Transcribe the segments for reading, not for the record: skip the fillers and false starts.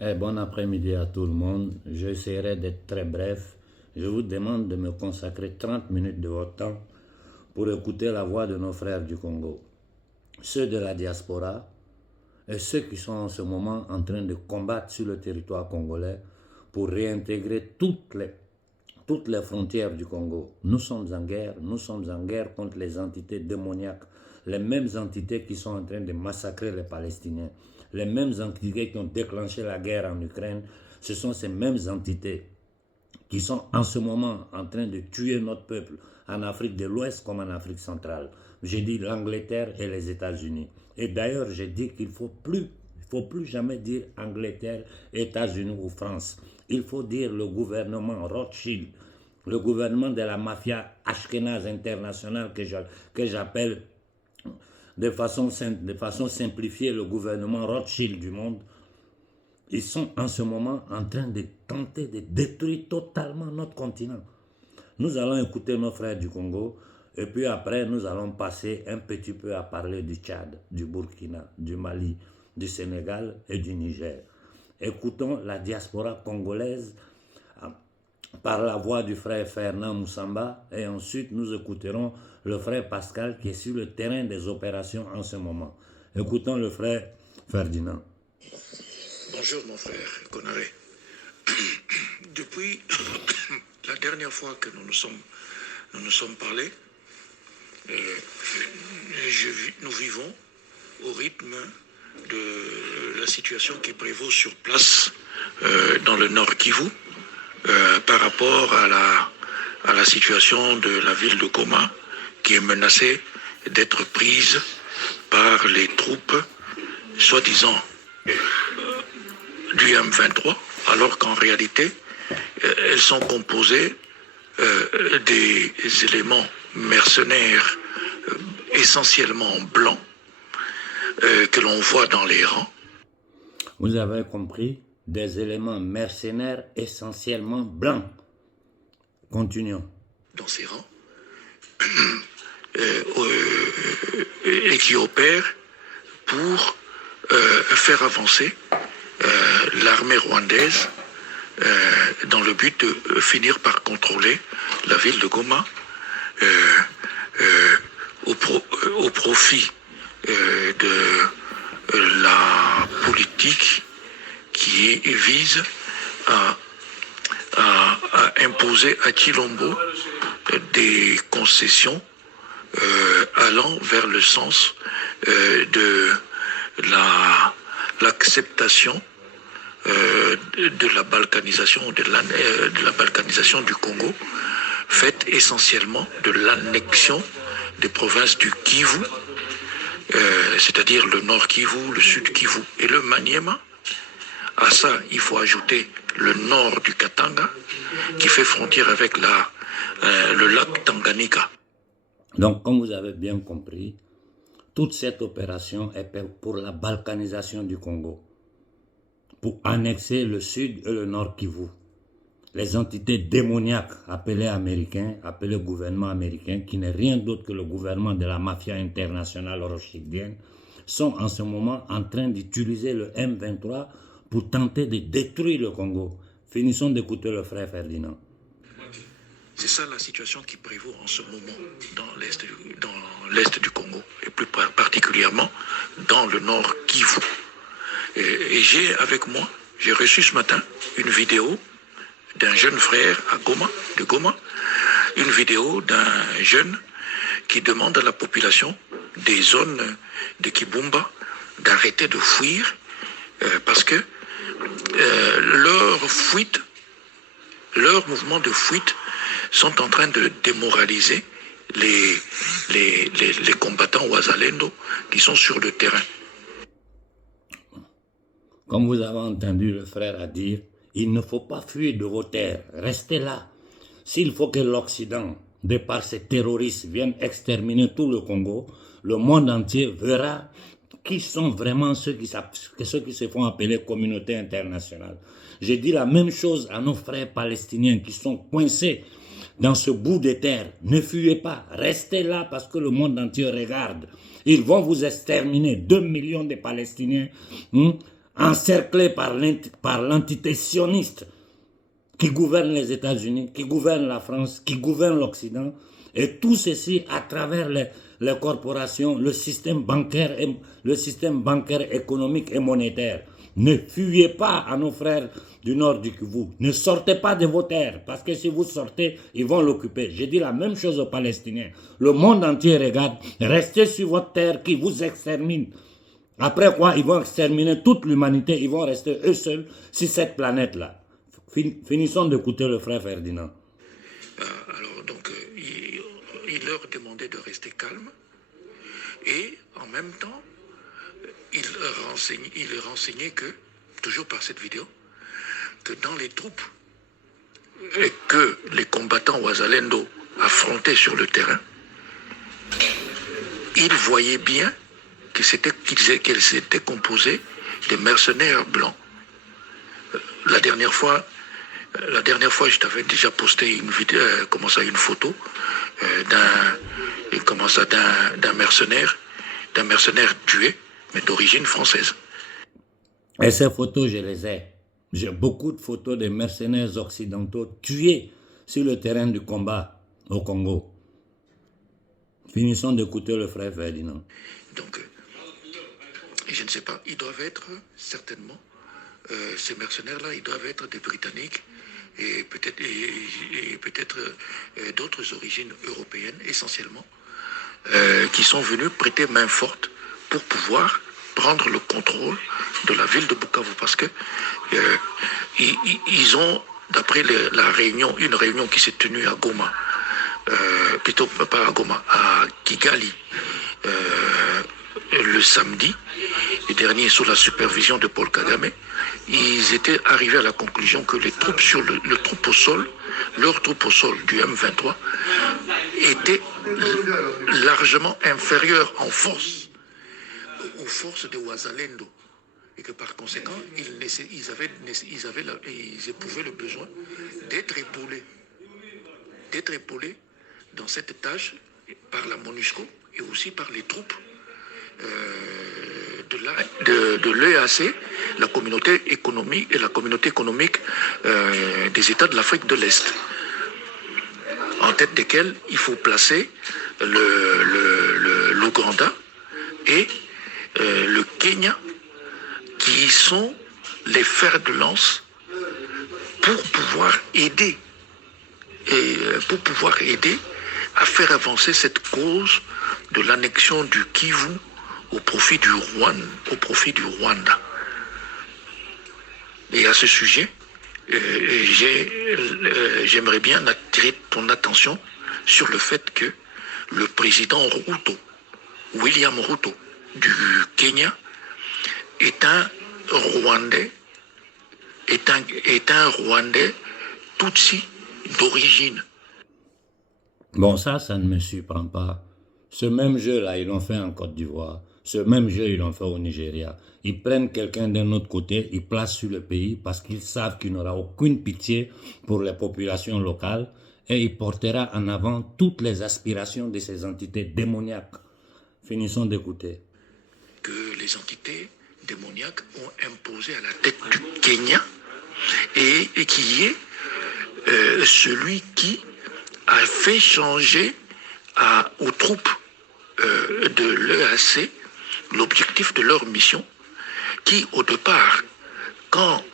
Bon après-midi à tout le monde. J'essaierai d'être très bref. Je vous demande de me consacrer 30 minutes de votre temps pour écouter la voix de nos frères du Congo, ceux de la diaspora et ceux qui sont en ce moment en train de combattre sur le territoire congolais pour réintégrer toutes les frontières du Congo. Nous sommes en guerre contre les entités démoniaques, les mêmes entités qui sont en train de massacrer les Palestiniens, les mêmes entités qui ont déclenché la guerre en Ukraine. Ce sont ces mêmes entités qui sont en ce moment en train de tuer notre peuple en Afrique de l'Ouest comme en Afrique centrale. J'ai dit l'Angleterre et les États-Unis. Et d'ailleurs, j'ai dit qu'il ne faut plus jamais dire Angleterre, États-Unis ou France. Il faut dire le gouvernement Rothschild, le gouvernement de la mafia ashkénaze internationale que j'appelle de façon simplifiée le gouvernement Rothschild du monde. Ils sont en ce moment en train de tenter de détruire totalement notre continent. Nous allons écouter nos frères du Congo et puis après nous allons passer un petit peu à parler du Tchad, du Burkina, du Mali, du Sénégal et du Niger. Écoutons la diaspora congolaise par la voix du frère Fernand Moussamba et ensuite nous écouterons le frère Pascal qui est sur le terrain des opérations en ce moment. Écoutons le frère Ferdinand. Bonjour mon frère Konaré. Depuis la dernière fois que nous nous sommes parlé, nous vivons au rythme de la situation qui prévaut sur place dans le Nord Kivu par rapport à la situation de la ville de Goma qui est menacée d'être prise par les troupes soi-disant du M23, alors qu'en réalité, elles sont composées des éléments mercenaires essentiellement blancs que l'on voit dans les rangs. Vous avez compris, des éléments mercenaires essentiellement blancs. Continuons. Dans ces rangs, et qui opèrent pour faire avancer l'armée rwandaise dans le but de finir par contrôler la ville de Goma au profit de la politique qui vise à imposer à Chilombo des concessions allant vers le sens de l'acceptation de la balkanisation du Congo, faite essentiellement de l'annexion des provinces du Kivu, c'est-à-dire le Nord Kivu, le Sud Kivu et le Maniema. À ça, il faut ajouter le nord du Katanga, qui fait frontière avec le lac Tanganyika. Donc, comme vous avez bien compris, toute cette opération est pour la balkanisation du Congo, pour annexer le sud et le nord Kivu. Les entités démoniaques appelées américains, appelées gouvernement américain, qui n'est rien d'autre que le gouvernement de la mafia internationale rothschildienne, sont en ce moment en train d'utiliser le M23 pour tenter de détruire le Congo. Finissons d'écouter le frère Ferdinand. C'est ça la situation qui prévaut en ce moment dans l'est du Congo, et plus particulièrement dans le nord Kivu. Et j'ai reçu ce matin une vidéo d'un jeune frère de Goma, une vidéo d'un jeune qui demande à la population des zones de Kibumba d'arrêter de fuir parce que leurs mouvements de fuite sont en train de démoraliser les combattants Wazalendo qui sont sur le terrain. Comme vous avez entendu le frère dire, il ne faut pas fuir de vos terres, restez là. S'il faut que l'Occident, de par ses terroristes, vienne exterminer tout le Congo, le monde entier verra qui sont vraiment ceux qui se font appeler communauté internationale. J'ai dit la même chose à nos frères palestiniens qui sont coincés dans ce bout de terre. Ne fuyez pas, restez là parce que le monde entier regarde. Ils vont vous exterminer, 2 millions de Palestiniens encerclés par l'entité sioniste qui gouverne les États-Unis, qui gouverne la France, qui gouverne l'Occident, et tout ceci à travers les corporations, le système bancaire, économique et monétaire. Ne fuyez pas à nos frères du nord du Kivu. Ne sortez pas de vos terres, parce que si vous sortez, ils vont l'occuper. J'ai dit la même chose aux Palestiniens. Le monde entier regarde. Restez sur votre terre qui vous extermine. Après quoi, ils vont exterminer toute l'humanité. Ils vont rester eux seuls sur cette planète-là. Finissons d'écouter le frère Ferdinand. Alors donc, il leur demandait de rester calme et en même temps, il renseignait que, toujours par cette vidéo, que dans les troupes et que les combattants Ouazalendo affrontaient sur le terrain, il voyait bien qu'elles étaient composées de mercenaires blancs. La dernière fois, je t'avais déjà posté une vidéo, une photo d'un mercenaire tué, mais d'origine française. Et ces photos, je les ai. J'ai beaucoup de photos de mercenaires occidentaux tués sur le terrain du combat au Congo. Finissons d'écouter le frère Ferdinand. Donc, je ne sais pas, ils doivent être certainement, ces mercenaires-là, ils doivent être des Britanniques et peut-être d'autres origines européennes essentiellement, qui sont venus prêter main forte pour pouvoir prendre le contrôle de la ville de Bukavu, parce que ils ont, d'après une réunion qui s'est tenue à Goma, plutôt pas à Goma, à Kigali, le samedi dernier, sous la supervision de Paul Kagame, ils étaient arrivés à la conclusion que les troupes sur leurs troupes au sol du M23 étaient largement inférieures en force aux forces de Ouazalendo, et que par conséquent, ils éprouvaient le besoin d'être épaulés dans cette tâche par la MONUSCO et aussi par les troupes de l'EAC, la communauté économique des États de l'Afrique de l'Est, en tête desquels il faut placer l'Ouganda et le Kenya, qui sont les fers de lance pour pouvoir aider à faire avancer cette cause de l'annexion du Kivu au profit du Rwanda. Et à ce sujet, j'aimerais bien attirer ton attention sur le fait que le président William Ruto du Kenya, est un Rwandais Tutsi d'origine. Bon, ça ne me surprend pas. Ce même jeu-là, ils l'ont fait en Côte d'Ivoire. Ce même jeu, ils l'ont fait au Nigeria. Ils prennent quelqu'un d'un autre côté, ils placent sur le pays parce qu'ils savent qu'il n'aura aucune pitié pour les populations locales et il portera en avant toutes les aspirations de ces entités démoniaques. Finissons d'écouter. Que les entités démoniaques ont imposé à la tête du Kenya et qui est celui qui a fait changer aux troupes de l'EAC l'objectif de leur mission, qui au départ, quand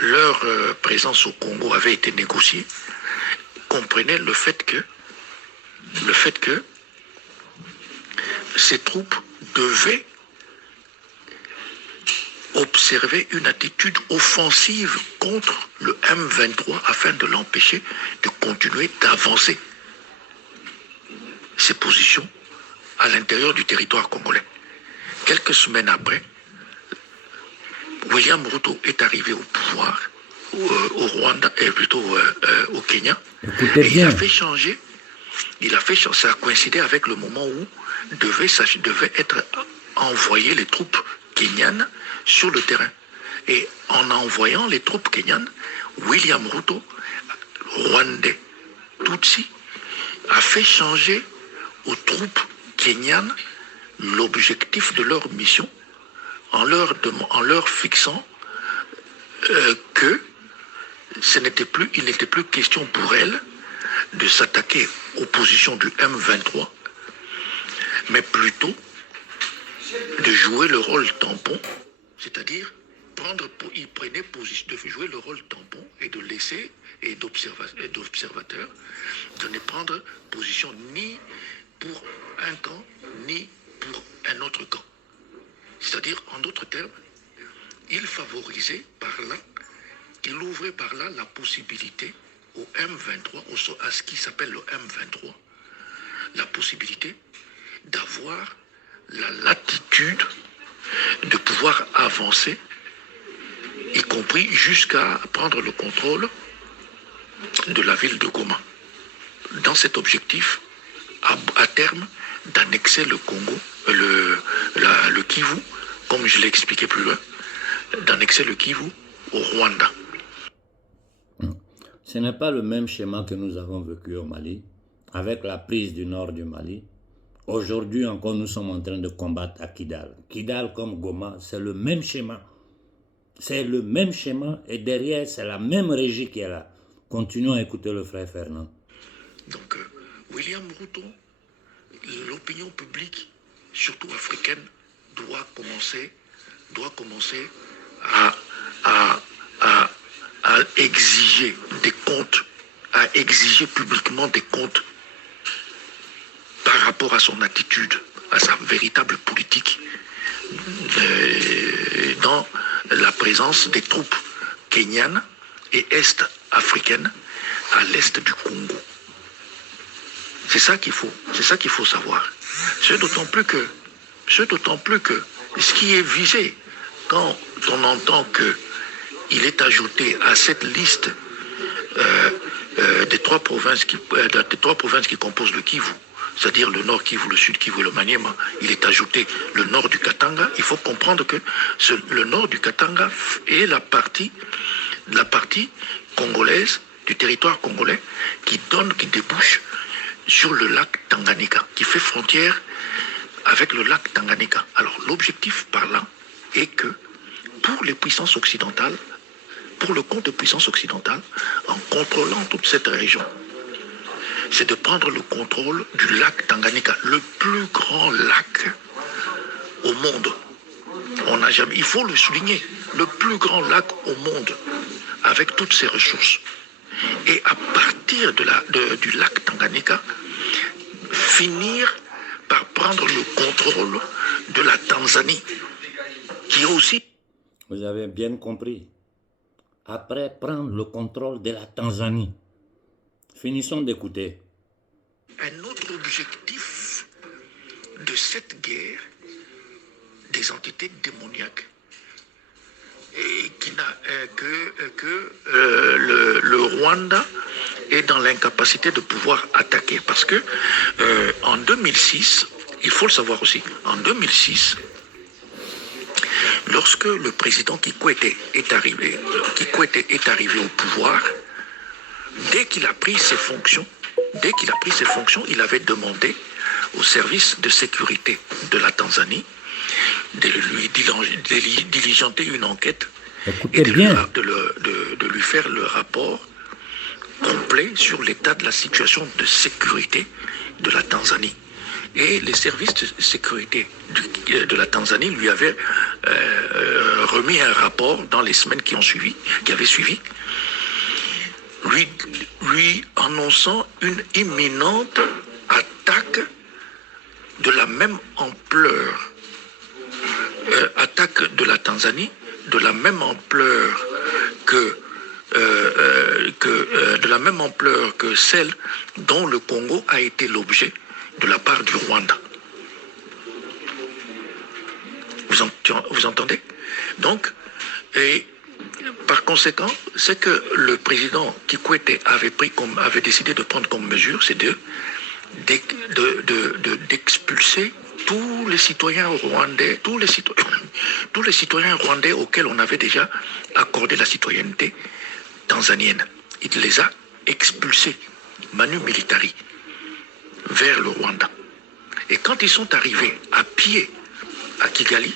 leur présence au Congo avait été négociée, comprenait le fait que ces troupes devaient observer une attitude offensive contre le M23 afin de l'empêcher de continuer d'avancer ses positions à l'intérieur du territoire congolais. Quelques semaines après, William Ruto est arrivé au pouvoir au Rwanda, et plutôt au Kenya. Et il a fait changer, ça a coïncidé avec le moment où devaient être envoyées les troupes kenyanes sur le terrain. Et en envoyant les troupes kenyanes, William Ruto, rwandais, Tutsi, a fait changer aux troupes kenyanes l'objectif de leur mission en leur fixant que il n'était plus question pour elle de s'attaquer aux positions du M23, mais plutôt de jouer le rôle tampon, c'est-à-dire de jouer le rôle tampon et de laisser, et d'observateur, de ne prendre position ni pour un camp, ni pour un autre camp. C'est-à-dire, en d'autres termes, il favorisait par là, il ouvrait par là la possibilité au M23, à ce qui s'appelle le M23, la possibilité d'avoir la latitude de pouvoir avancer, y compris jusqu'à prendre le contrôle de la ville de Goma. Dans cet objectif, à terme, d'annexer le Congo, le Kivu, comme je l'ai expliqué plus loin, d'annexer le Kivu au Rwanda. Ce n'est pas le même schéma que nous avons vécu au Mali, avec la prise du nord du Mali. Aujourd'hui encore, nous sommes en train de combattre à Kidal. Kidal comme Goma, c'est le même schéma. C'est le même schéma et derrière, c'est la même régie qui est là. Continuons à écouter le frère Fernand. Donc, William Ruto, l'opinion publique, surtout africaine, doit commencer à exiger des comptes, à exiger publiquement des comptes par rapport à son attitude, à sa véritable politique dans la présence des troupes kenyanes et est-africaines à l'est du Congo. C'est ça qu'il faut savoir. C'est d'autant plus que ce qui est visé quand on entend qu'il est ajouté à cette liste des trois provinces qui composent le Kivu, c'est-à-dire le nord Kivu, le sud Kivu et le Maniema, il est ajouté le nord du Katanga. Il faut comprendre que le nord du Katanga est la partie congolaise, du territoire congolais, qui débouche sur le lac Tanganyika, qui fait frontière avec le lac Tanganyika. Alors l'objectif par là est que pour les puissances occidentales, pour le compte des puissances occidentales, en contrôlant toute cette région, c'est de prendre le contrôle du lac Tanganyika, le plus grand lac au monde. Il faut le souligner, le plus grand lac au monde, avec toutes ses ressources. Et à partir du lac Tanganyika, finir par prendre le contrôle de la Tanzanie, qui est aussi... Vous avez bien compris. Après, prendre le contrôle de la Tanzanie. Finissons d'écouter. Un autre objectif de cette guerre des entités démoniaques et qui n'a que le Rwanda est dans l'incapacité de pouvoir attaquer. Parce que en 2006, il faut le savoir aussi, en 2006, lorsque le président Kikwete est arrivé au pouvoir, dès qu'il a pris ses fonctions, il avait demandé au service de sécurité de la Tanzanie de lui diligenter une enquête. Écoutez et bien. de lui faire le rapport complet sur l'état de la situation de sécurité de la Tanzanie. Et les services de sécurité de la Tanzanie lui avaient remis un rapport dans les semaines qui avaient suivi, lui annonçant une imminente attaque de la même ampleur, attaque de la Tanzanie, de la même ampleur que celle dont le Congo a été l'objet de la part du Rwanda. Vous entendez? Donc, et par conséquent, c'est que le président Kikwete avait décidé de prendre comme mesure, c'est d'expulser tous les citoyens rwandais, tous les citoyens rwandais auxquels on avait déjà accordé la citoyenneté tanzanienne. Il les a expulsés, manu militari, vers le Rwanda. Et quand ils sont arrivés à pied à Kigali,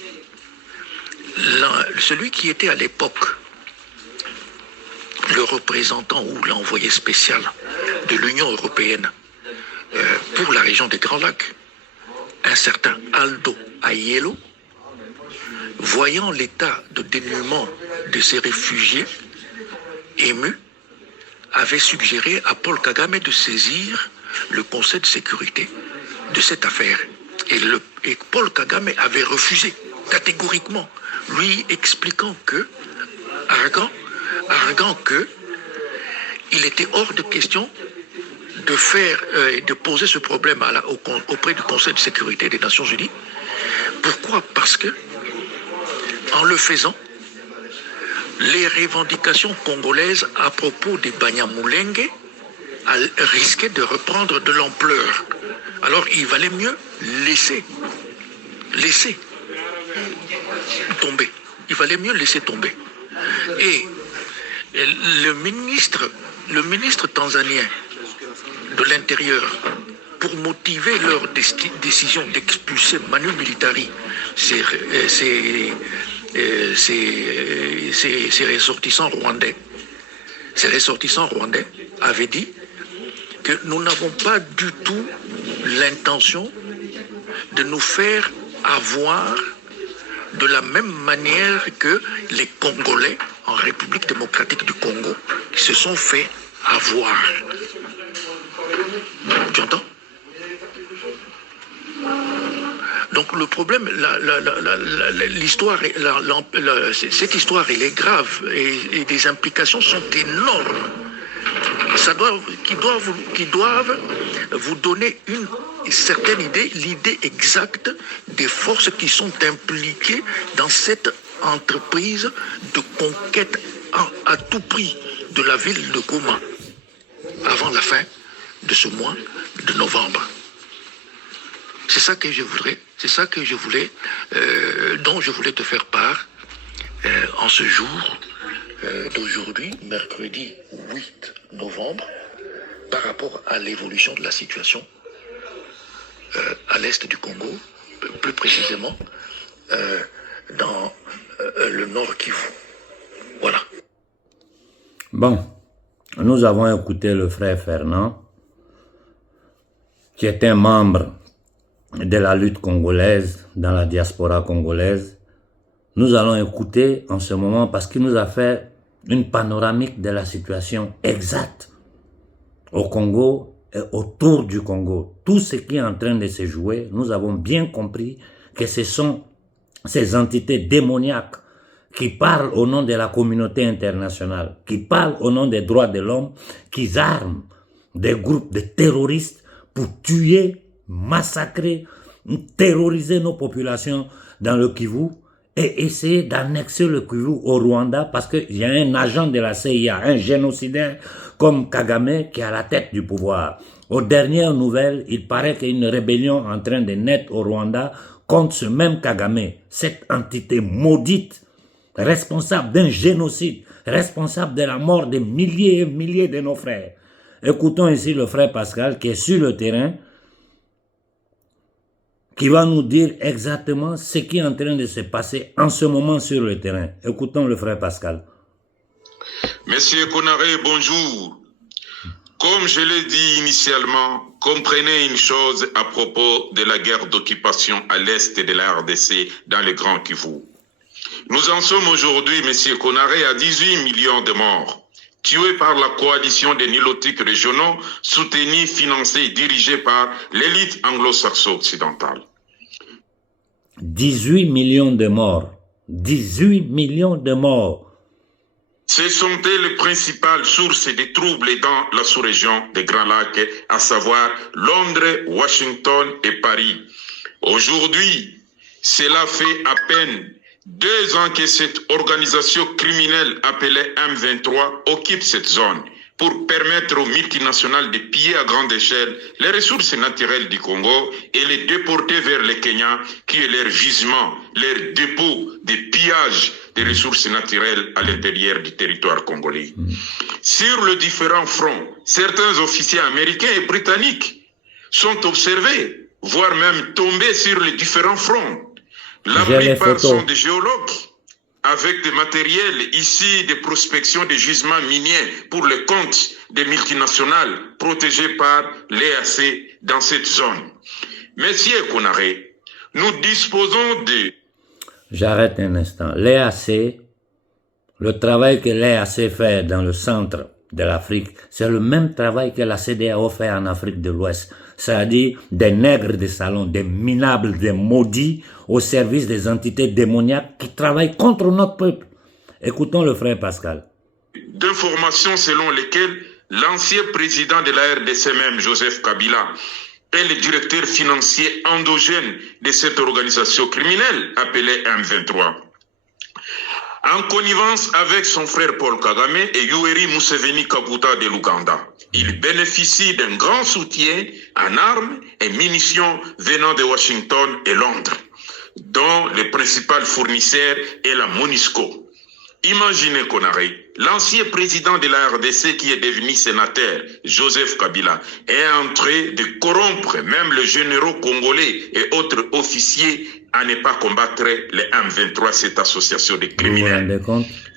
celui qui était à l'époque représentant ou l'envoyé spécial de l'Union européenne pour la région des Grands Lacs, un certain Aldo Aiello, voyant l'état de dénuement de ces réfugiés émus, avait suggéré à Paul Kagame de saisir le Conseil de sécurité de cette affaire. Et Paul Kagame avait refusé catégoriquement, lui expliquant que, arguant que il était hors de question de poser ce problème auprès du Conseil de sécurité des Nations Unies. Pourquoi? Parce que, en le faisant, les revendications congolaises à propos des Banyamulenge risquaient de reprendre de l'ampleur. Alors il valait mieux laisser tomber. Il valait mieux laisser tomber. Et le ministre tanzanien de l'Intérieur, pour motiver leur décision d'expulser Manu Militari, ces ressortissants rwandais, avaient dit que nous n'avons pas du tout l'intention de nous faire avoir de la même manière que les Congolais en République démocratique du Congo qui se sont fait avoir. Tu entends? Donc le problème, cette histoire, elle est grave et des implications sont énormes. Qui doivent vous donner une certaine idée, l'idée exacte des forces qui sont impliquées dans cette entreprise de conquête à tout prix de la ville de Goma avant la fin de ce mois de novembre. C'est ça que je voulais, dont je voulais te faire part en ce jour d'aujourd'hui, mercredi 8 novembre, par rapport à l'évolution de la situation à l'est du Congo, plus précisément dans le nord Kivu. Voilà. Bon, nous avons écouté le frère Fernand, qui est un membre de la lutte congolaise, dans la diaspora congolaise. Nous allons écouter en ce moment parce qu'il nous a fait une panoramique de la situation exacte au Congo et autour du Congo. Tout ce qui est en train de se jouer, nous avons bien compris que ce sont ces entités démoniaques qui parlent au nom de la communauté internationale, qui parlent au nom des droits de l'homme, qui arment des groupes de terroristes pour tuer, massacrer, terroriser nos populations dans le Kivu et essayer d'annexer le Kivu au Rwanda parce qu'il y a un agent de la CIA, un génocidaire comme Kagame qui est à la tête du pouvoir. Aux dernières nouvelles, il paraît qu'il y a une rébellion en train de naître au Rwanda contre ce même Kagame, cette entité maudite, responsable d'un génocide, responsable de la mort de milliers et milliers de nos frères. Écoutons ici le frère Pascal qui est sur le terrain, qui va nous dire exactement ce qui est en train de se passer en ce moment sur le terrain. Écoutons le frère Pascal. Monsieur Konaré, bonjour. Comme je l'ai dit initialement, comprenez une chose à propos de la guerre d'occupation à l'est de la RDC dans le Grand Kivu. Nous en sommes aujourd'hui, monsieur Konaré, à 18 millions de morts, tués par la coalition des nilotiques régionaux, soutenus, financés et dirigés par l'élite anglo-saxo-occidentale. 18 millions de morts. 18 millions de morts. Ce sont les principales sources de troubles dans la sous-région des Grands Lacs, à savoir Londres, Washington et Paris. Aujourd'hui, cela fait à peine 2 ans que cette organisation criminelle appelée M23 occupe cette zone pour permettre aux multinationales de piller à grande échelle les ressources naturelles du Congo et les déporter vers le Kenya, qui est leur gisement, leur dépôt de pillage des ressources naturelles à l'intérieur du territoire congolais. Sur les différents fronts, certains officiers américains et britanniques sont observés, voire même tombés sur les différents fronts. La plupart sont des géologues avec des matériels ici de prospection des gisements miniers pour le compte des multinationales protégées par l'EAC dans cette zone. Monsieur Konaré, nous disposons de... J'arrête un instant. L'EAC, le travail que l'EAC fait dans le centre de l'Afrique, c'est le même travail que la CEDEAO fait en Afrique de l'Ouest. C'est-à-dire des nègres de salon, des minables, des maudits au service des entités démoniaques qui travaillent contre notre peuple. Écoutons le frère Pascal. D'informations selon lesquelles l'ancien président de la RDC même, Joseph Kabila, est le directeur financier endogène de cette organisation criminelle appelée M23. En connivence avec son frère Paul Kagame et Yoweri Museveni Kaguta de l'Ouganda, il bénéficie d'un grand soutien en armes et munitions venant de Washington et Londres, dont le principal fournisseur est la MONUSCO. Imaginez Konaré, l'ancien président de la RDC qui est devenu sénateur, Joseph Kabila, est en train de corrompre même les généraux congolais et autres officiers à ne pas combattre les M23, cette association de criminels.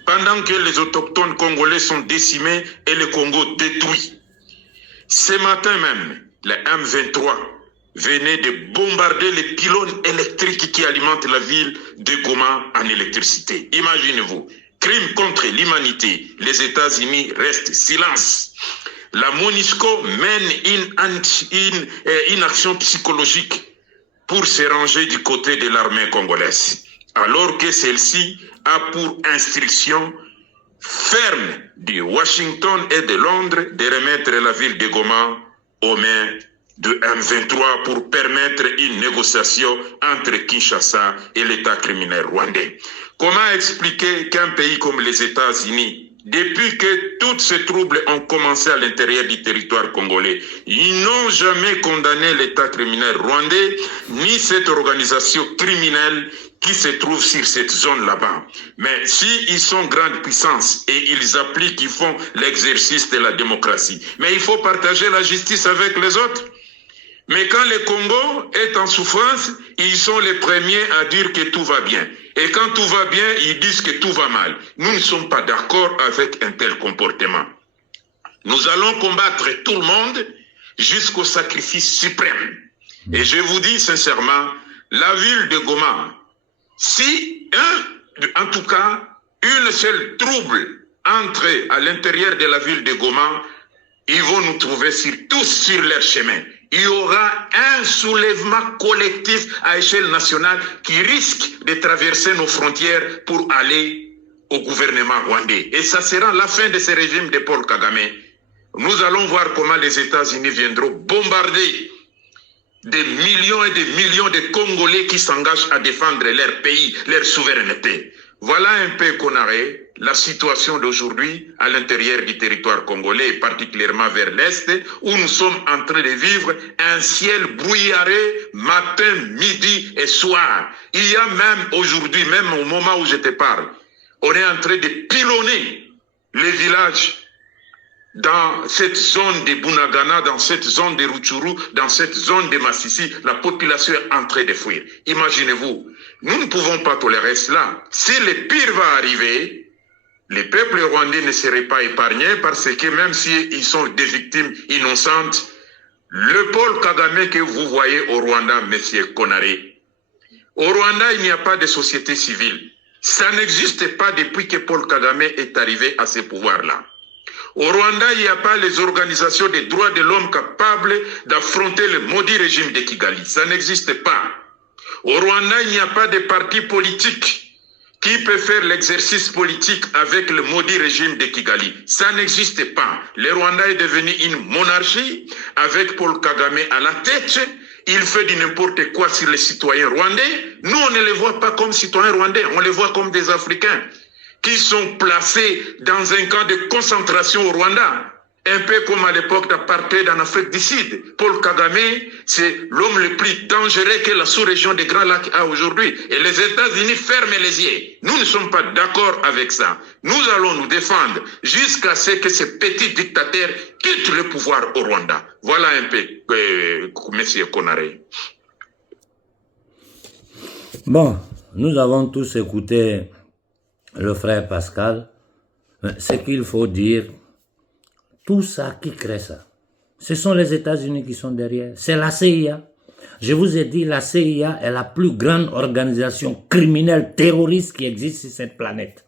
Pendant que les autochtones congolais sont décimés et le Congo détruit. Ce matin même, les M23 venaient de bombarder les pylônes électriques qui alimentent la ville de Goma en électricité. Imaginez-vous. Crime contre l'humanité, les États-Unis restent silence. La MONUSCO mène une action psychologique pour se ranger du côté de l'armée congolaise, alors que celle-ci a pour instruction ferme de Washington et de Londres de remettre la ville de Goma aux mains de M23 pour permettre une négociation entre Kinshasa et l'État criminel rwandais. Comment expliquer qu'un pays comme les États-Unis, depuis que tous ces troubles ont commencé à l'intérieur du territoire congolais, ils n'ont jamais condamné l'État criminel rwandais, ni cette organisation criminelle qui se trouve sur cette zone là-bas. Mais s'ils sont grande puissance et ils appliquent, ils font l'exercice de la démocratie. Mais il faut partager la justice avec les autres. Mais quand le Congo est en souffrance, ils sont les premiers à dire que tout va bien. Et quand tout va bien, ils disent que tout va mal. Nous ne sommes pas d'accord avec un tel comportement. Nous allons combattre tout le monde jusqu'au sacrifice suprême. Et je vous dis sincèrement, la ville de Goma, si en tout cas, une seule trouble entre à l'intérieur de la ville de Goma, ils vont nous trouver tous sur leur chemin. Il y aura un soulèvement collectif à échelle nationale qui risque de traverser nos frontières pour aller au gouvernement rwandais. Et ça sera la fin de ce régime de Paul Kagame. Nous allons voir comment les États-Unis viendront bombarder des millions et des millions de Congolais qui s'engagent à défendre leur pays, leur souveraineté. Voilà un peu, Konaré, la situation d'aujourd'hui à l'intérieur du territoire congolais, et particulièrement vers l'Est, où nous sommes en train de vivre un ciel brouillaré matin, midi et soir. Il y a même aujourd'hui, même au moment où je te parle, on est en train de pilonner les villages dans cette zone de Bunagana, dans cette zone de Rutshuru, dans cette zone de Massissi. La population est en train de fuir. Imaginez-vous, nous ne pouvons pas tolérer cela. Si le pire va arriver, les peuples rwandais ne seraient pas épargnés parce que même s'ils sont des victimes innocentes, le Paul Kagame que vous voyez au Rwanda, monsieur Konaré, au Rwanda, il n'y a pas de société civile. Ça n'existe pas depuis que Paul Kagame est arrivé à ce pouvoir-là. Au Rwanda, il n'y a pas les organisations des droits de l'homme capables d'affronter le maudit régime de Kigali. Ça n'existe pas. Au Rwanda, il n'y a pas de parti politique qui peut faire l'exercice politique avec le maudit régime de Kigali. Ça n'existe pas. Le Rwanda est devenu une monarchie avec Paul Kagame à la tête. Il fait du n'importe quoi sur les citoyens rwandais. Nous, on ne les voit pas comme citoyens rwandais, on les voit comme des Africains qui sont placés dans un camp de concentration au Rwanda, un peu comme à l'époque d'apartheid en Afrique du Sud. Paul Kagame, c'est l'homme le plus dangereux que la sous-région des Grands Lacs a aujourd'hui. Et les États-Unis ferment les yeux. Nous ne sommes pas d'accord avec ça. Nous allons nous défendre jusqu'à ce que ces petits dictateurs quittent le pouvoir au Rwanda. Voilà un peu, monsieur Konaré. Bon, nous avons tous écouté le frère Pascal, c'est qu'il faut dire, tout ça qui crée ça, ce sont les États-Unis qui sont derrière, c'est la CIA. Je vous ai dit, la CIA est la plus grande organisation criminelle terroriste qui existe sur cette planète.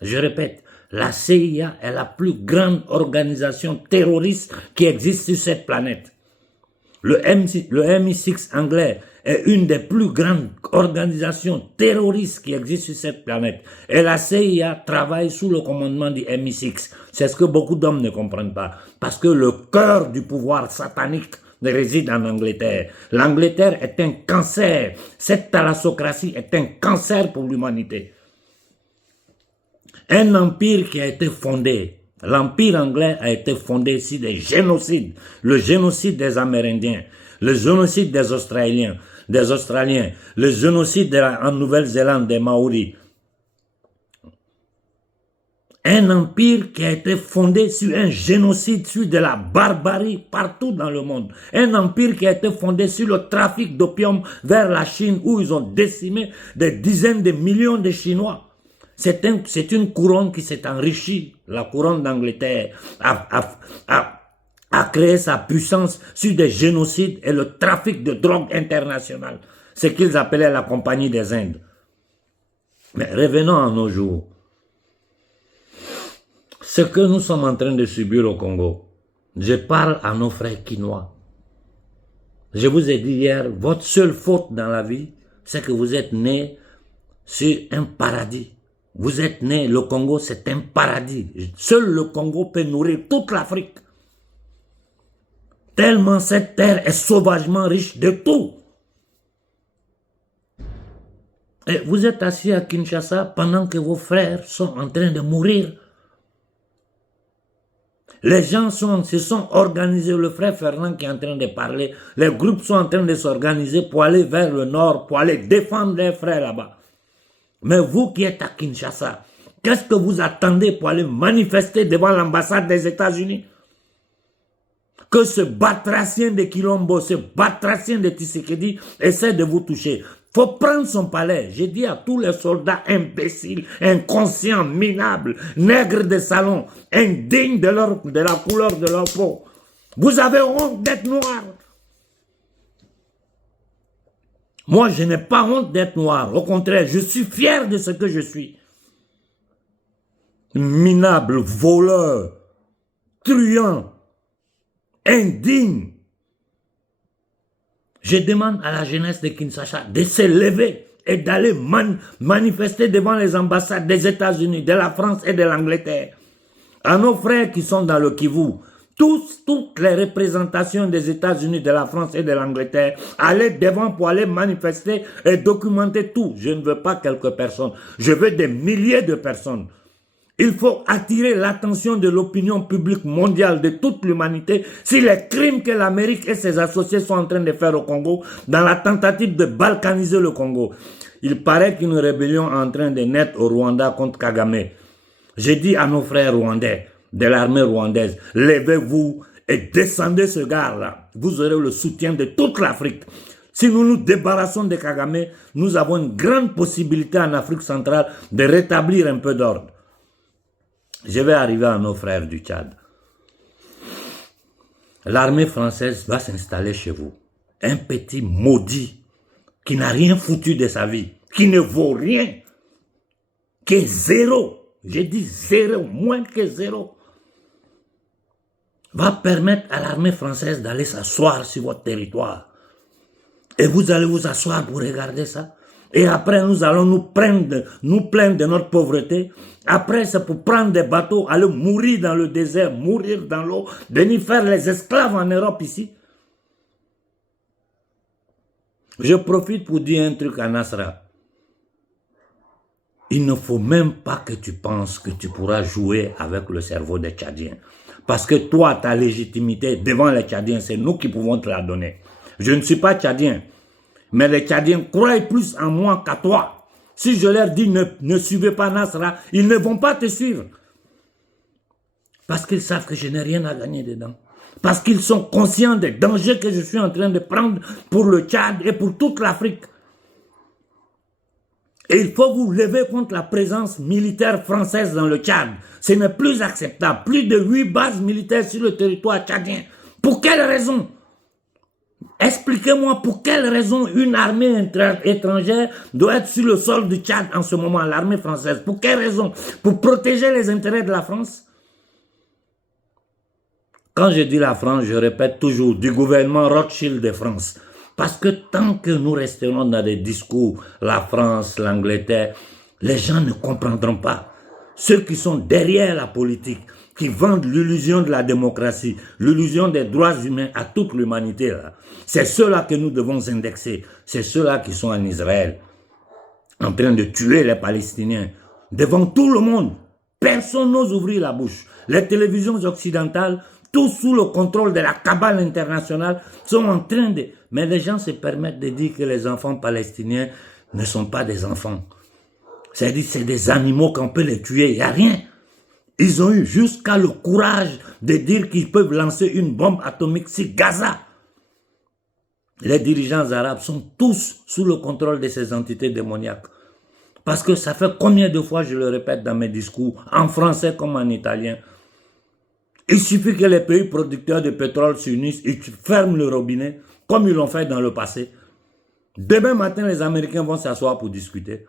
Je répète, la CIA est la plus grande organisation terroriste qui existe sur cette planète. Le MI6 anglais est une des plus grandes organisations terroristes qui existent sur cette planète. Et la CIA travaille sous le commandement du MI6. C'est ce que beaucoup d'hommes ne comprennent pas. Parce que le cœur du pouvoir satanique réside en Angleterre. L'Angleterre est un cancer. Cette thalassocratie est un cancer pour l'humanité. Un empire qui a été fondé, l'empire anglais a été fondé sur des génocides. Le génocide des Amérindiens, le génocide des Australiens, le génocide en Nouvelle-Zélande des Maoris. Un empire qui a été fondé sur un génocide, sur de la barbarie partout dans le monde. Un empire qui a été fondé sur le trafic d'opium vers la Chine où ils ont décimé des dizaines de millions de Chinois. C'est une couronne qui s'est enrichie. La couronne d'Angleterre a créé sa puissance sur des génocides et le trafic de drogue international. Ce qu'ils appelaient la Compagnie des Indes. Mais revenons à nos jours. Ce que nous sommes en train de subir au Congo, je parle à nos frères quinois. Je vous ai dit hier, votre seule faute dans la vie, c'est que vous êtes nés sur un paradis. Vous êtes nés, le Congo, c'est un paradis. Seul le Congo peut nourrir toute l'Afrique. Tellement cette terre est sauvagement riche de tout. Et vous êtes assis à Kinshasa pendant que vos frères sont en train de mourir. Les gens se sont organisés, le frère Fernand qui est en train de parler, les groupes sont en train de s'organiser pour aller vers le nord, pour aller défendre les frères là-bas. Mais vous qui êtes à Kinshasa, qu'est-ce que vous attendez pour aller manifester devant l'ambassade des États-Unis? Que ce batracien de Kilombo, ce batracien de Tshisekedi essaie de vous toucher. Faut prendre son palais. J'ai dit à tous les soldats imbéciles, inconscients, minables, nègres de salon, indignes de la couleur de leur peau. Vous avez honte d'être noirs. Moi, je n'ai pas honte d'être noir. Au contraire, je suis fier de ce que je suis. Minable, voleur, truand, indigne. Je demande à la jeunesse de Kinshasa de se lever et d'aller manifester devant les ambassades des États-Unis, de la France et de l'Angleterre. À nos frères qui sont dans le Kivu, toutes les représentations des États-Unis, de la France et de l'Angleterre, allez devant pour aller manifester et documenter tout. Je ne veux pas quelques personnes, je veux des milliers de personnes. Il faut attirer l'attention de l'opinion publique mondiale, de toute l'humanité, sur les crimes que l'Amérique et ses associés sont en train de faire au Congo, dans la tentative de balkaniser le Congo. Il paraît qu'une rébellion est en train de naître au Rwanda contre Kagame. J'ai dit à nos frères rwandais, de l'armée rwandaise, levez-vous et descendez ce gars-là. Vous aurez le soutien de toute l'Afrique. Si nous nous débarrassons de Kagame, nous avons une grande possibilité en Afrique centrale de rétablir un peu d'ordre. Je vais arriver à nos frères du Tchad. L'armée française va s'installer chez vous. Un petit maudit qui n'a rien foutu de sa vie, qui ne vaut rien, qui est zéro. J'ai dit zéro, moins que zéro. Va permettre à l'armée française d'aller s'asseoir sur votre territoire. Et vous allez vous asseoir pour regarder ça. Et après, nous allons nous plaindre de notre pauvreté. Après, c'est pour prendre des bateaux, aller mourir dans le désert, mourir dans l'eau, venir faire les esclaves en Europe ici. Je profite pour dire un truc à Nasra. Il ne faut même pas que tu penses que tu pourras jouer avec le cerveau des Tchadiens. Parce que toi, ta légitimité devant les Tchadiens, c'est nous qui pouvons te la donner. Je ne suis pas Tchadien. Mais les Tchadiens croient plus en moi qu'à toi. Si je leur dis ne suivez pas Nasra, ils ne vont pas te suivre. Parce qu'ils savent que je n'ai rien à gagner dedans. Parce qu'ils sont conscients des dangers que je suis en train de prendre pour le Tchad et pour toute l'Afrique. Et il faut vous lever contre la présence militaire française dans le Tchad. Ce n'est plus acceptable. Plus de 8 bases militaires sur le territoire tchadien. Pour quelle raison? Expliquez-moi pour quelle raison une armée étrangère doit être sur le sol du Tchad en ce moment, l'armée française. Pour quelle raison? Pour protéger les intérêts de la France? Quand je dis la France, je répète toujours, du gouvernement Rothschild de France. Parce que tant que nous resterons dans des discours, la France, l'Angleterre, les gens ne comprendront pas. Ceux qui sont derrière la politique, qui vendent l'illusion de la démocratie, l'illusion des droits humains à toute l'humanité, c'est ceux-là que nous devons indexer. C'est ceux-là qui sont en Israël, en train de tuer les Palestiniens, devant tout le monde. Personne n'ose ouvrir la bouche. Les télévisions occidentales, tous sous le contrôle de la cabale internationale, sont en train de... Mais les gens se permettent de dire que les enfants palestiniens ne sont pas des enfants. C'est-à-dire c'est des animaux qu'on peut les tuer, il n'y a rien. Ils ont eu jusqu'à le courage de dire qu'ils peuvent lancer une bombe atomique sur Gaza. Les dirigeants arabes sont tous sous le contrôle de ces entités démoniaques. Parce que ça fait combien de fois, je le répète dans mes discours, en français comme en italien, il suffit que les pays producteurs de pétrole s'unissent, ils ferment le robinet, comme ils l'ont fait dans le passé. Demain matin, les Américains vont s'asseoir pour discuter.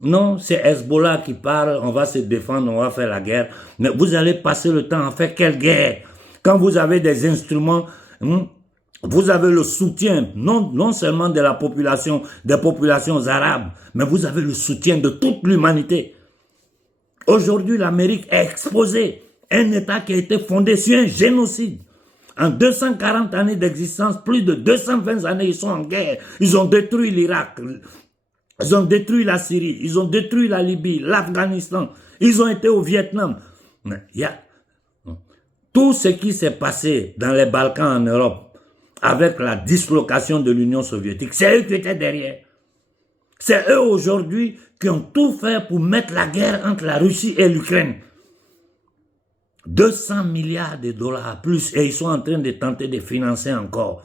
Non, c'est Hezbollah qui parle, on va se défendre, on va faire la guerre. Mais vous allez passer le temps à faire quelle guerre? Quand vous avez des instruments, vous avez le soutien, non seulement de la population, des populations arabes, mais vous avez le soutien de toute l'humanité. Aujourd'hui, l'Amérique est exposée. Un État qui a été fondé sur un génocide. En 240 années d'existence, plus de 220 années, ils sont en guerre. Ils ont détruit l'Irak, ils ont détruit la Syrie, ils ont détruit la Libye, l'Afghanistan, ils ont été au Vietnam. Mais il y a tout ce qui s'est passé dans les Balkans en Europe, avec la dislocation de l'Union soviétique, c'est eux qui étaient derrière. C'est eux aujourd'hui qui ont tout fait pour mettre la guerre entre la Russie et l'Ukraine. 200 milliards de dollars plus et ils sont en train de tenter de financer encore.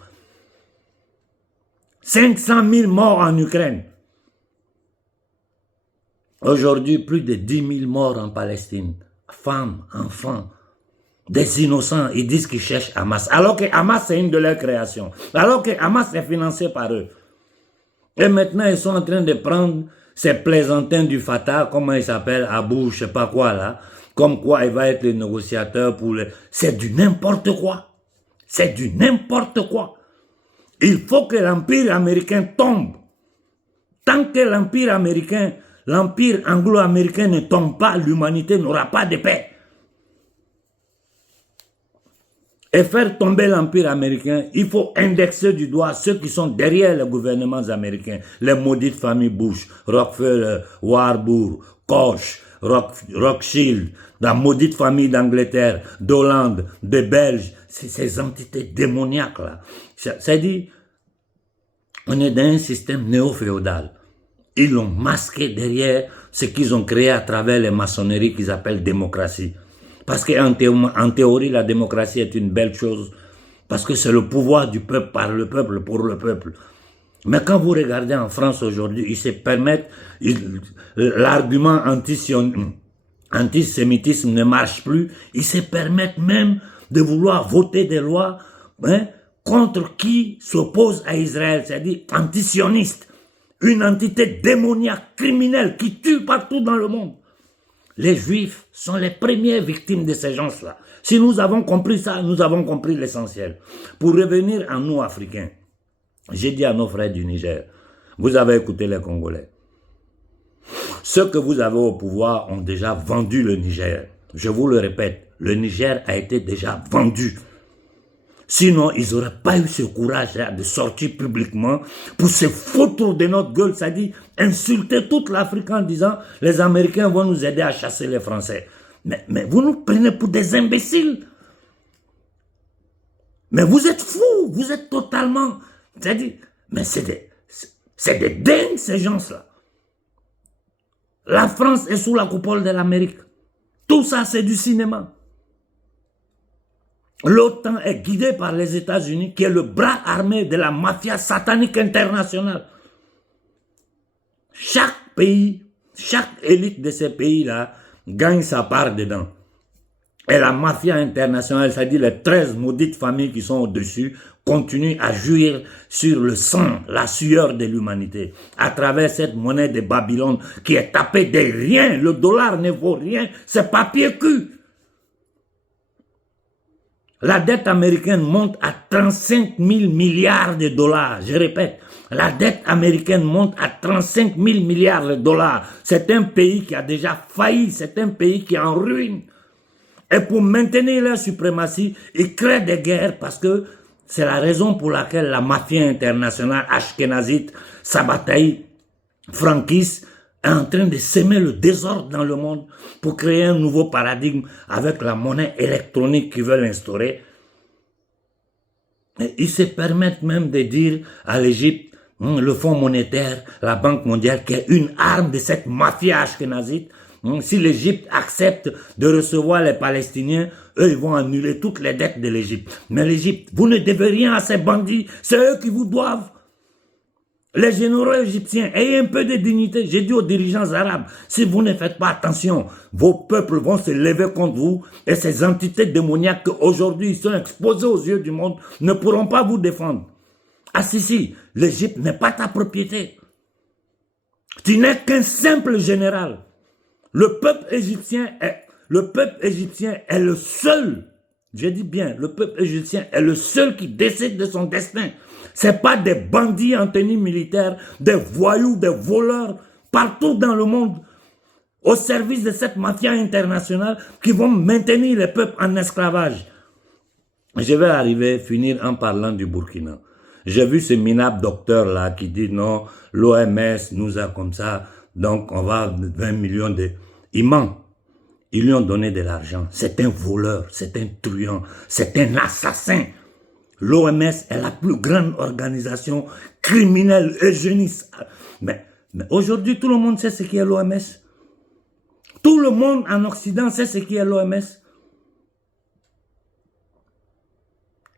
500 000 morts en Ukraine. Aujourd'hui, plus de 10 000 morts en Palestine. Femmes, enfants, des innocents, ils disent qu'ils cherchent Hamas. Alors que Hamas, c'est une de leurs créations. Alors que Hamas est financé par eux. Et maintenant, ils sont en train de prendre ces plaisantins du Fatah, comment il s'appelle, Abou, je sais pas quoi là, comme quoi il va être le négociateur pour le... C'est du n'importe quoi. C'est du n'importe quoi. Il faut que l'empire américain tombe. Tant que l'empire américain, l'empire anglo-américain ne tombe pas, l'humanité n'aura pas de paix. Et faire tomber l'empire américain, il faut indexer du doigt ceux qui sont derrière les gouvernements américains. Les maudites familles Bush, Rockefeller, Warburg, Koch, Rothschild, la maudite famille d'Angleterre, d'Hollande, des Belges, ces entités démoniaques là. C'est-à-dire, on est dans un système néo-féodal. Ils l'ont masqué derrière ce qu'ils ont créé à travers les maçonneries qu'ils appellent démocratie. Parce qu'en théorie, la démocratie est une belle chose. Parce que c'est le pouvoir du peuple par le peuple pour le peuple. Mais quand vous regardez en France aujourd'hui, ils se permettent, l'argument antisémitisme ne marche plus, ils se permettent même de vouloir voter des lois contre qui s'oppose à Israël, c'est-à-dire antisioniste, une entité démoniaque, criminelle, qui tue partout dans le monde. Les Juifs sont les premières victimes de ces gens-là. Si nous avons compris ça, nous avons compris l'essentiel. Pour revenir à nous, Africains, j'ai dit à nos frères du Niger, vous avez écouté les Congolais. Ceux que vous avez au pouvoir ont déjà vendu le Niger. Je vous le répète, le Niger a été déjà vendu. Sinon, ils n'auraient pas eu ce courage-là de sortir publiquement pour se foutre de notre gueule, c'est-à-dire insulter toute l'Afrique en disant « les Américains vont nous aider à chasser les Français ». Mais vous nous prenez pour des imbéciles. Mais vous êtes fous, vous êtes totalement... C'est-à-dire, mais c'est des dingues ces gens-là. La France est sous la coupole de l'Amérique. Tout ça, c'est du cinéma. L'OTAN est guidée par les États-Unis, qui est le bras armé de la mafia satanique internationale. Chaque pays, chaque élite de ces pays-là gagne sa part dedans. Et la mafia internationale, c'est-à-dire les 13 maudites familles qui sont au-dessus, continuent à jouir sur le sang, la sueur de l'humanité, à travers cette monnaie de Babylone qui est tapée de rien. Le dollar ne vaut rien, c'est papier cul. La dette américaine monte à 35 000 milliards de dollars. Je répète, la dette américaine monte à 35 000 milliards de dollars. C'est un pays qui a déjà failli, c'est un pays qui est en ruine. Et pour maintenir leur suprématie, ils créent des guerres parce que c'est la raison pour laquelle la mafia internationale ashkénazite, sabataï, franquiste, est en train de semer le désordre dans le monde pour créer un nouveau paradigme avec la monnaie électronique qu'ils veulent instaurer. Et ils se permettent même de dire à l'Égypte, le Fonds monétaire, la Banque mondiale, qui est une arme de cette mafia ashkénazite. Si l'Égypte accepte de recevoir les Palestiniens, eux, ils vont annuler toutes les dettes de l'Égypte. Mais l'Égypte, vous ne devez rien à ces bandits, c'est eux qui vous doivent. Les généraux égyptiens, ayez un peu de dignité. J'ai dit aux dirigeants arabes, si vous ne faites pas attention, vos peuples vont se lever contre vous et ces entités démoniaques qu'aujourd'hui sont exposées aux yeux du monde ne pourront pas vous défendre. Ah si, l'Égypte n'est pas ta propriété. Tu n'es qu'un simple général. Le peuple égyptien est le seul, je dis bien, le peuple égyptien est le seul qui décide de son destin. Ce n'est pas des bandits en tenue militaire, des voyous, des voleurs, partout dans le monde, au service de cette mafia internationale qui vont maintenir les peuples en esclavage. Je vais finir en parlant du Burkina. J'ai vu ce minable docteur là qui dit non, l'OMS nous a comme ça, donc on va 20 millions de... Il ment. Ils lui ont donné de l'argent. C'est un voleur, c'est un truand, c'est un assassin. L'OMS est la plus grande organisation criminelle eugéniste. Mais aujourd'hui, tout le monde sait ce qu'est l'OMS. Tout le monde en Occident sait ce qu'est l'OMS.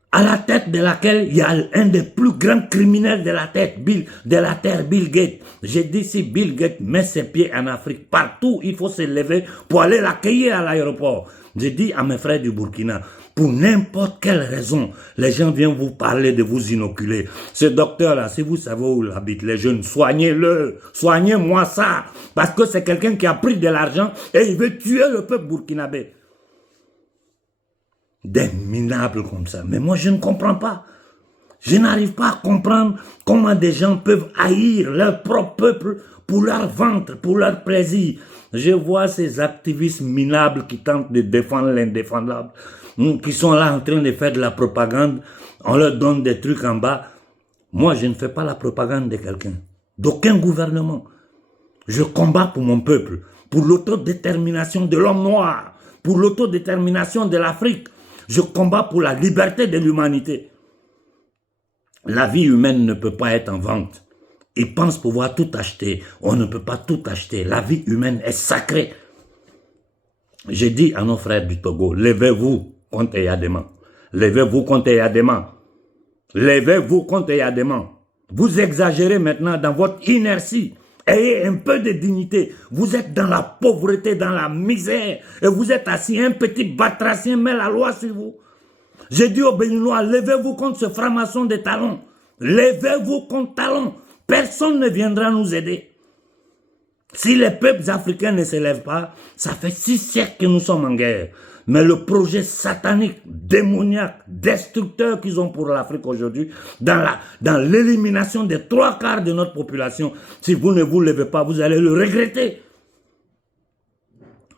À la tête de laquelle il y a un des plus grands criminels de la Terre, Bill Gates. J'ai dit si Bill Gates met ses pieds en Afrique, partout il faut se lever pour aller l'accueillir à l'aéroport. J'ai dit à mes frères du Burkina, pour n'importe quelle raison, les gens viennent vous parler de vous inoculer. Ce docteur-là, si vous savez où il habite, les jeunes, soignez-le, soignez-moi ça, parce que c'est quelqu'un qui a pris de l'argent et il veut tuer le peuple burkinabé. Des minables comme ça. Mais moi, je ne comprends pas. Je n'arrive pas à comprendre comment des gens peuvent haïr leur propre peuple pour leur ventre, pour leur plaisir. Je vois ces activistes minables qui tentent de défendre l'indéfendable, qui sont là en train de faire de la propagande. On leur donne des trucs en bas. Moi, je ne fais pas la propagande de quelqu'un, d'aucun gouvernement. Je combats pour mon peuple, pour l'autodétermination de l'homme noir, pour l'autodétermination de l'Afrique. Je combats pour la liberté de l'humanité. La vie humaine ne peut pas être en vente. Ils pensent pouvoir tout acheter. On ne peut pas tout acheter. La vie humaine est sacrée. J'ai dit à nos frères du Togo, levez-vous contre Eyadema. Levez-vous contre Eyadema. Levez-vous contre Eyadema. Vous exagérez maintenant dans votre inertie. Ayez un peu de dignité. Vous êtes dans la pauvreté, dans la misère. Et vous êtes assis, un petit batracien met la loi sur vous. J'ai dit aux Béninois, levez-vous contre ce franc-maçon de Talon. Levez-vous contre Talon. Personne ne viendra nous aider. Si les peuples africains ne se lèvent pas, ça fait 6 siècles que nous sommes en guerre. Mais le projet satanique, démoniaque, destructeur qu'ils ont pour l'Afrique aujourd'hui, dans l'élimination des 3/4 de notre population, si vous ne vous levez pas, vous allez le regretter.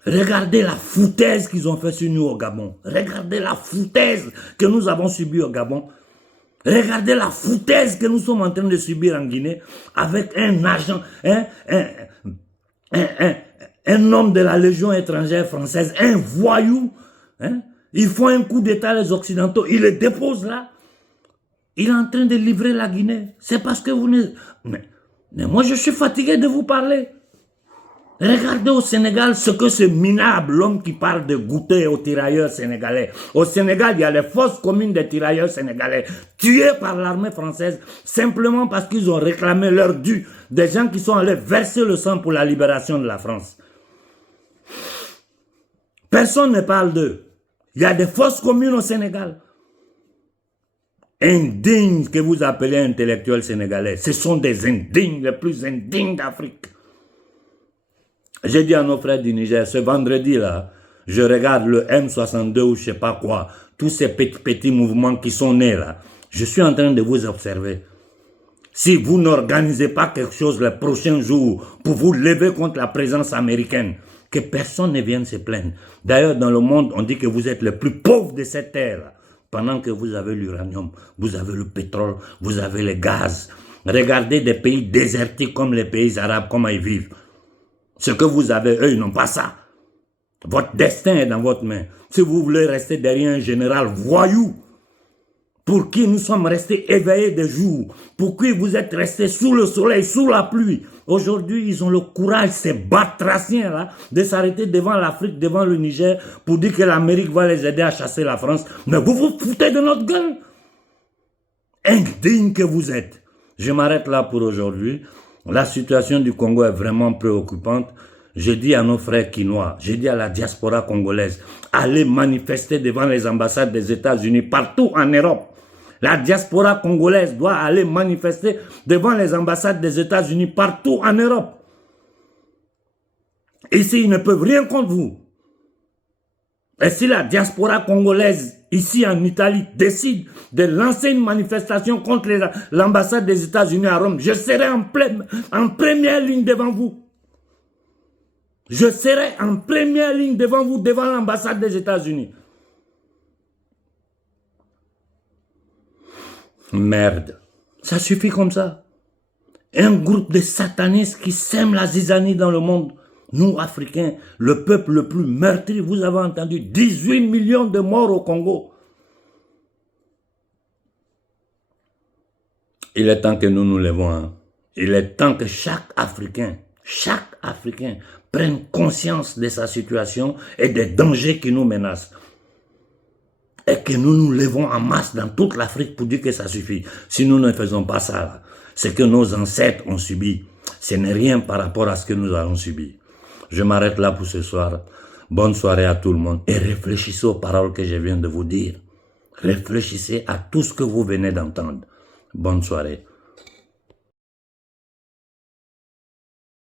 Regardez la foutaise qu'ils ont fait sur nous au Gabon. Regardez la foutaise que nous avons subie au Gabon. Regardez la foutaise que nous sommes en train de subir en Guinée avec un agent, un homme de la Légion étrangère française, un voyou. Ils font un coup d'État les Occidentaux, ils le déposent là. Il est en train de livrer la Guinée. C'est parce que vous ne... Mais moi je suis fatigué de vous parler. Regardez au Sénégal ce que ce minable, l'homme qui parle de goûter aux tirailleurs sénégalais. Au Sénégal, il y a les fosses communes des tirailleurs sénégalais tués par l'armée française simplement parce qu'ils ont réclamé leur dû. Des gens qui sont allés verser le sang pour la libération de la France. Personne ne parle d'eux. Il y a des fosses communes au Sénégal. Indignes que vous appelez intellectuels sénégalais. Ce sont des indignes, les plus indignes d'Afrique. J'ai dit à nos frères du Niger, ce vendredi-là, je regarde le M62 ou je sais pas quoi, tous ces petits mouvements qui sont nés là. Je suis en train de vous observer. Si vous n'organisez pas quelque chose les prochains jours pour vous lever contre la présence américaine, que personne ne vienne se plaindre. D'ailleurs, dans le monde, on dit que vous êtes les plus pauvres de cette terre. Pendant que vous avez l'uranium, vous avez le pétrole, vous avez le gaz. Regardez des pays désertiques comme les pays arabes, comment ils vivent. Ce que vous avez, eux, ils n'ont pas ça. Votre destin est dans votre main. Si vous voulez rester derrière un général voyou, pour qui nous sommes restés éveillés des jours, pour qui vous êtes restés sous le soleil, sous la pluie. Aujourd'hui, ils ont le courage, ces batraciens là, de s'arrêter devant l'Afrique, devant le Niger, pour dire que l'Amérique va les aider à chasser la France. Mais vous vous foutez de notre gueule. Indigne que vous êtes. Je m'arrête là pour aujourd'hui. La situation du Congo est vraiment préoccupante. Je dis à nos frères quinois, je dis à la diaspora congolaise, allez manifester devant les ambassades des États-Unis partout en Europe. La diaspora congolaise doit aller manifester devant les ambassades des États-Unis partout en Europe. Ici, ils ne peuvent rien contre vous. Et si la diaspora congolaise, ici en Italie, décide de lancer une manifestation contre l'ambassade des États-Unis à Rome, je serai en première ligne devant vous. Je serai en première ligne devant vous, devant l'ambassade des États-Unis. Merde. Ça suffit comme ça. Un groupe de satanistes qui sèment la zizanie dans le monde. Nous, Africains, le peuple le plus meurtri, vous avez entendu, 18 millions de morts au Congo. Il est temps que nous nous levons. Hein. Il est temps que chaque Africain prenne conscience de sa situation et des dangers qui nous menacent. Et que nous nous levons en masse dans toute l'Afrique pour dire que ça suffit. Si nous ne faisons pas ça, ce que nos ancêtres ont subi, ce n'est rien par rapport à ce que nous allons subir. Je m'arrête là pour ce soir. Bonne soirée à tout le monde. Et réfléchissez aux paroles que je viens de vous dire. Réfléchissez à tout ce que vous venez d'entendre. Bonne soirée.